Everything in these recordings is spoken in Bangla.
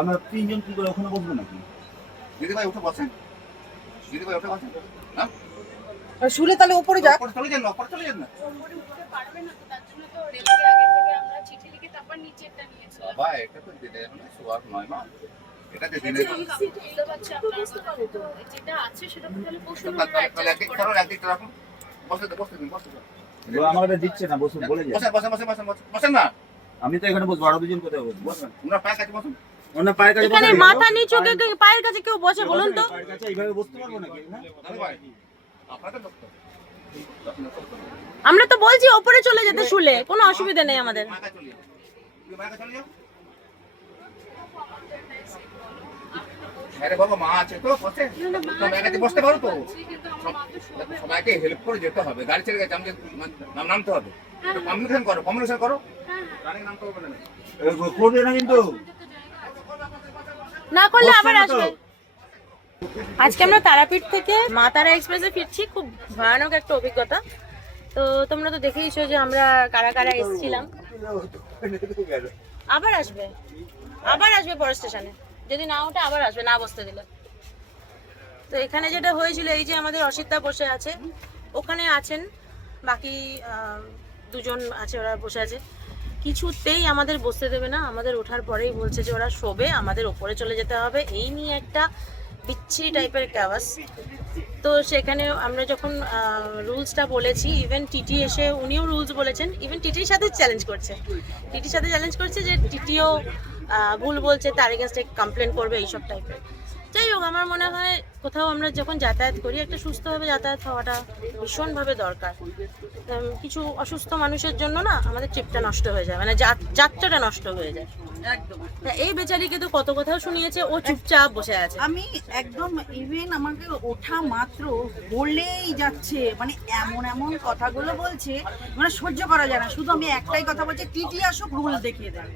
আমরা তিনজন কি করে ওখানে বসবো নাকি? দিদি ভাই উঠে বসেন, দিদি ভাই উঠে বসেন। শুলে তাহলে উপরে যাক। উপরে চলে যান না, উপরে চলে যান না। ওপরে উঠতে পারবে না তো, তার জন্য তো রেলওয়ে আগে থেকে আমরা চিঠি লিখে তারপর নিচে একটা নিয়েছিলাম। বাবা এটা তো দিদি মানে সোয়ার নয় মা, এটা তো দিদি। আমি কাউকে বুঝতে পারছি আপনারা তো যেটা আছে সেটা তো তাহলে বসুন, আমরা তাহলে অ্যাডজাস্ট একদিক করে করো, একদিক রাখুন। বসে তো বসে দিন, বসে দিন। আমাকে দিচ্ছে না, বসুন বলে যায়। বসেন বসেন বসেন বসেন বসেন না। আমি তো এখানে বসবো, আরো দুজন কোথায় বসবো? বসেন, তোমরা পায়ে কাছে বসুন। ওনার পায়ের কাছে এখানে বসে মাথা নিচু পায়ের কাছে কেউ বসে বলুন তো? পায়ের কাছে এইভাবে বসতে পারবো নাকি? না দাদু ভাই আপনাদের বসতে হবে। আমরা তো বলছি ওপরে চলে যেতে, শুলে কোনো অসুবিধা নেই আমাদের। মায়ের কাছে চলে যাও, তুমি মায়ের কাছে চলে যাও। আরে বাবা মা আছে তো, বসে মায়ের কাছে বসতে পারো তো। কিন্তু আমার মা তো শোবে। সবাইকে হেল্প করে যেতে হবে, গাড়ি ছেড়ে গেছে, আমাকে নামতে হবে। কমিউনিকেশন করো, কমিউনিকেশন করো। গাড়ি নামতে হবে না। করবে না কিন্তু। না করলে আবার আসবে। আজকে আমরা তারাপীঠ থেকে মা তারা এক্সপ্রেসে ফিরছি, খুব ভয়ানক একটা অভিজ্ঞতা। তো তোমরা তো দেখেইছো যে আমরা কারা কারা এসেছিলাম। আবার আসবে, আবার আসবে পরের স্টেশনে, যদি না ওঠে আবার আসবে, না বসতে দিলে। তো এখানে যেটা হয়েছিল, এই যে আমাদের অসিতদা বসে আছে, ওখানে আছেন বাকি দুজন আছে, ওরা বসে আছে। কিছুতেই আমাদের বসতে দেবে না, আমাদের ওঠার পরেই বলছে যে ওরা শোবে, আমাদের ওপরে চলে যেতে হবে। এই নিয়ে একটা বিচ্ছিরি টাইপের ক্যাওয়াস। তো সেখানে আমরা যখন রুলসটা বলেছি, ইভেন টিটি এসে উনিও রুলস বলেছেন, ইভেন টিটির সাথে চ্যালেঞ্জ করছে, টিটির সাথে চ্যালেঞ্জ করছে যে টিটিও ভুল বলছে, তার এগেনস্টে কমপ্লেন করবে, এইসব টাইপের। যাই হোক, আমার মনে হয় কোথাও আমরা যখন যাতায়াত করি, একটা সুস্থভাবে যাতায়াত হওয়াটা ভীষণভাবে দরকার। কিছু অসুস্থ মানুষের জন্য না আমাদের ট্রিপটা নষ্ট হয়ে যায়, মানে যাত্রাটা নষ্ট হয়ে যায় একদম। এই বেচারিকে তো কত কথাও শুনিয়েছে, ও চুপচাপ বসে আছে। আমি একদম ইভেন আমাকে ওঠা মাত্র বললেই যাচ্ছে, মানে এমন এমন কথাগুলো বলছে, মানে সহ্য করা যায় না। শুধু আমি একটাই কথা বলছি, টিটি আসুক, রুল দেখিয়ে দেবে।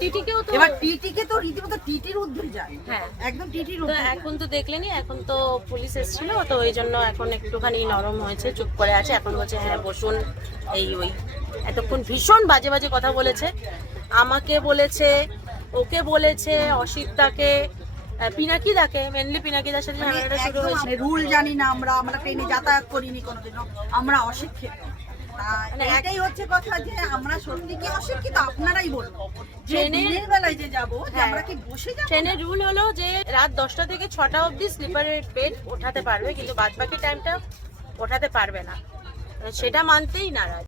টিটিকেও তো, এবার টিটিকে তো রীতিমতো টিটির ঊর্ধ্বে যায়, হ্যাঁ একদম টিটির তো ঊর্ধ্বে। এখন তো দেখলেনি, এখন তো পুলিশ এসেছিল, তো ওই জন্য এখন একটুখানি নরম হয়েছে, চুপ করে আছে। এখন বলছে হ্যাঁ বসুন, এই ওই। এতক্ষণ ভীষণ বাজে বাজে কথা বলেছে, আমাকে বলেছে, ওকে বলেছে, অসিতদাকে, পিনাকিদাকে, মেনলি পিনাকিদার সাথে ঝামেলাটা শুরু হয়েছে। রুল জানি না আমরা, আমরা ট্রেনে যাতায়াত করিনি কোনোদিনও, আমরা অশিক্ষিত। মানে এটাই হচ্ছে কথা, যে আমরা সত্যি কি অশিক্ষিত আপনারাই বলুন। ট্রেনের ট্রেনের বেলায় যে যাবো, যে হ্যাঁ, আমরা কি বসে যাবো? ট্রেনের রুল হলো যে রাত 10টা থেকে 6টা অবধি স্লিপারের বেড ওঠাতে পারবে, কিন্তু বাদ বাকি টাইমটা ওঠাতে পারবে না, সেটা মানতেই নারাজ।